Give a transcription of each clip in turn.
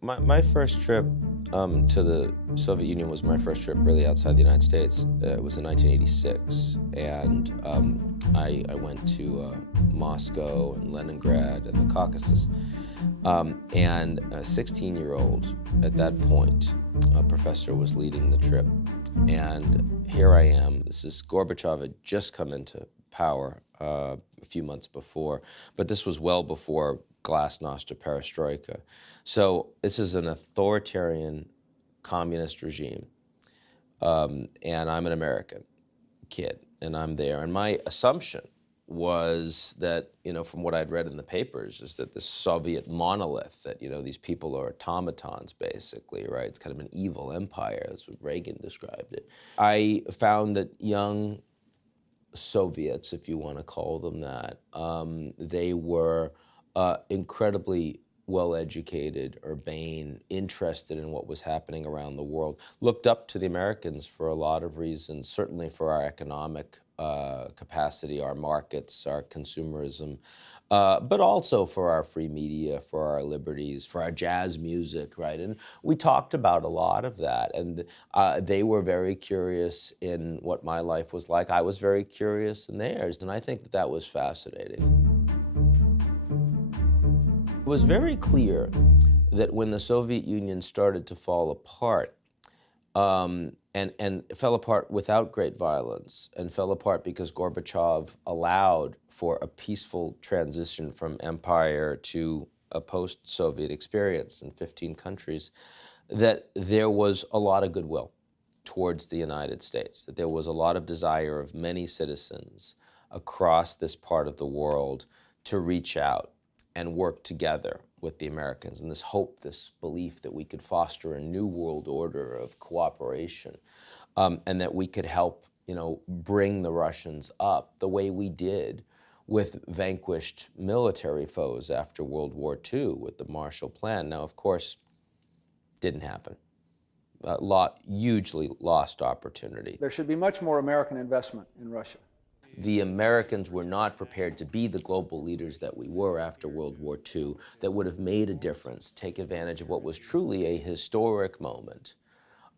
My first trip to the Soviet Union was my first trip really outside the United States. It was in 1986, and I went to Moscow and Leningrad and the Caucasus. And a 16-year-old at that point, a professor was leading the trip. And here I am. This is Gorbachev had just come into power a few months before, but this was well before glasnost or perestroika. So this is an authoritarian communist regime, and I'm an American kid, and I'm there. And my assumption was that, from what I'd read in the papers, is that this Soviet monolith, that, these people are automatons, basically, right? It's kind of an evil empire. That's what Reagan described it. I found that young Soviets, if you want to call them that, they were incredibly well-educated, urbane, interested in what was happening around the world, looked up to the Americans for a lot of reasons, certainly for our economic capacity, our markets, our consumerism, but also for our free media, for our liberties, for our jazz music, right? And we talked about a lot of that, and they were very curious in what my life was like. I was very curious in theirs, and I think that that was fascinating. It was very clear that when the Soviet Union started to fall apart, and fell apart without great violence, and fell apart because Gorbachev allowed for a peaceful transition from empire to a post-Soviet experience in 15 countries, that there was a lot of goodwill towards the United States, that there was a lot of desire of many citizens across this part of the world to reach out and work together with the Americans, and this hope, this belief that we could foster a new world order of cooperation, and that we could help, bring the Russians up the way we did with vanquished military foes after World War II with the Marshall Plan. Now, of course, didn't happen. Hugely lost opportunity. There should be much more American investment in Russia. The Americans were not prepared to be the global leaders that we were after World War II that would have made a difference, take advantage of what was truly a historic moment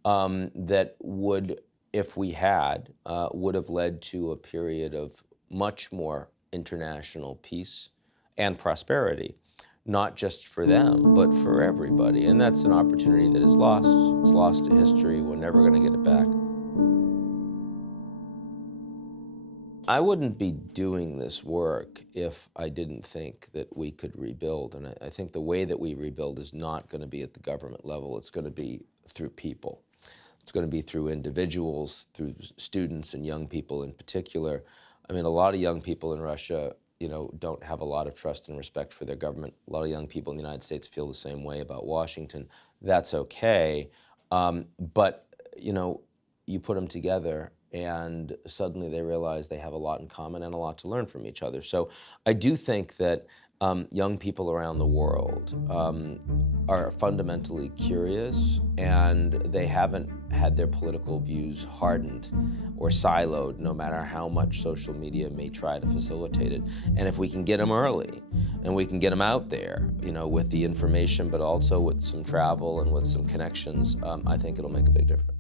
that would, if we had, would have led to a period of much more international peace and prosperity, not just for them, but for everybody. And that's an opportunity that is lost. It's lost to history. We're never going to get it back. I wouldn't be doing this work if I didn't think that we could rebuild. And I think the way that we rebuild is not going to be at the government level. It's going to be through people. It's going to be through individuals, through students and young people in particular. I mean, a lot of young people in Russia, don't have a lot of trust and respect for their government. A lot of young people in the United States feel the same way about Washington. That's okay. But, you put them together, and suddenly they realize they have a lot in common and a lot to learn from each other. So I do think that young people around the world are fundamentally curious, and they haven't had their political views hardened or siloed, no matter how much social media may try to facilitate it. And if we can get them early, and we can get them out there, with the information, but also with some travel and with some connections, I think it'll make a big difference.